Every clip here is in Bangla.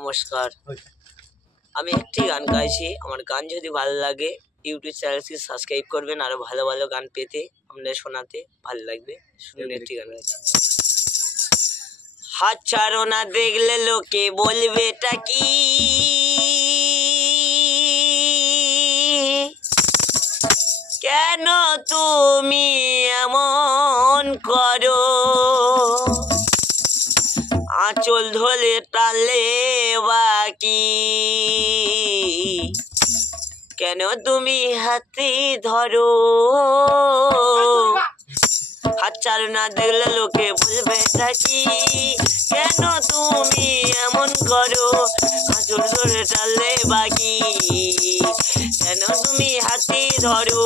নমস্কার, আমি একটি গান গাইছি। আমার গান যদি ভালো লাগে ইউটিউব চ্যানেলটি সাবস্ক্রাইব করবেন। আরো ভালো ভালো গান পেতে আপনাদের শোনাতে ভালো লাগবে। শুনুন, একটি গান গাইছি। হাত ছাড়ো না, দেখলে লোকে বলবে এটা কি? কেন তুমি এমন করো? আঁচল ধরে টানলে বাকি, কেন তুমি হাতে ধরো? হাত ছাড়ো না, দেখলে লোকে বলবে এটা কি? কেন তুমি এমন করো? আঁচল ধরে টানলে বাকি, কেন তুমি হাতে ধরো?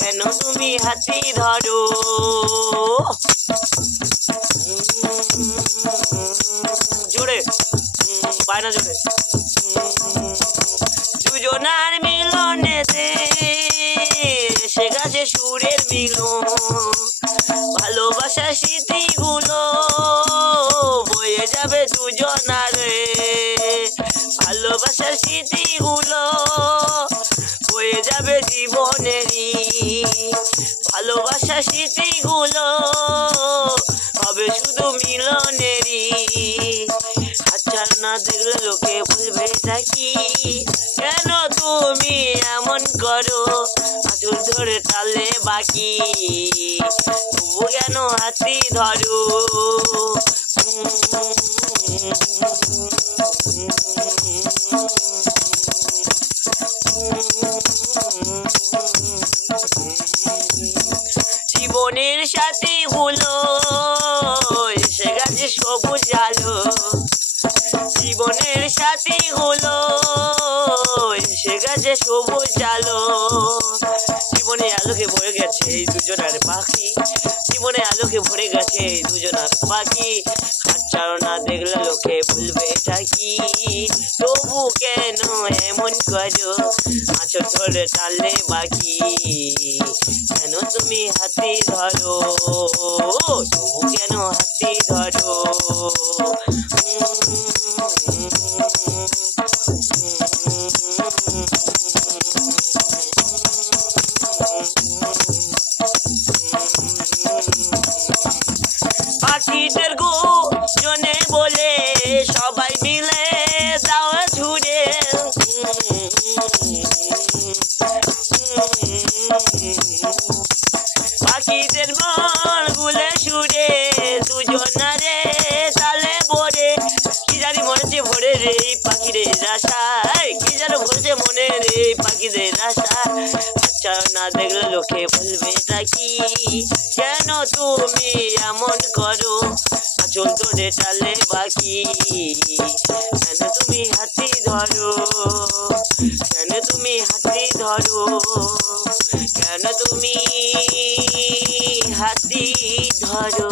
কেন তুমি হাতে ধরো? জোরে বায়না জোরে। দুজনার মিলনেতে সে গাছে সুরের মিলন, ভালোবাসার স্মৃতিগুলো বয়ে যাবে দুজনার। ভালোবাসার স্মৃতিগুলো বয়ে যাবে জীবনেরই। ভালোবাসার স্মৃতিগুলো হবে শুধু মিলনেরই। হাত ছাড়ো না, দেখলে লোকে বলবে এটা কি? কেন তুমি এমন করো? আঁচল ধরে টানলে বাকি, তবু কেন হাতে ধরো? জীবনের সাথে গুলো এসে গেছে সবুজ আলো। জীবনের সাথে গুলো এসে গেছে সবুজ আলো। জীবনে আলোকে ভরে গেছে এই দুজনার পাখি। জীবনে আলোকে ভরে গেছে এই দুজনার পাখি। হাত ছাড়ো না, দেখলে লোকে বলবে এটা কি? তবু কেন এমন করো? আঁচল ধরে টানলে বাকি, কেন তুমি হাতে ধরো? তবু কেন হাতে ধরো? পাখিদের গুজনে বলে সবাই মিলে দাও ছুড়ে। পাখিদের মন গুলে সুরে দুজনারে তালে ভরে। কি জানি মরেছে ভরে রে পাখিদের আশায়, কি যেন ভরেছে মনে রে পাখিদের আশায়। আচ্ছা না, দেখলে লোকে বলবে এটা কি? কেন তুমি এমন করো? আঁচল ধরে টানলে বাকি, কেন তুমি হাতে ধরো? কেন তুমি হাতে ধরো? কেন তুমি হাতে ধরো?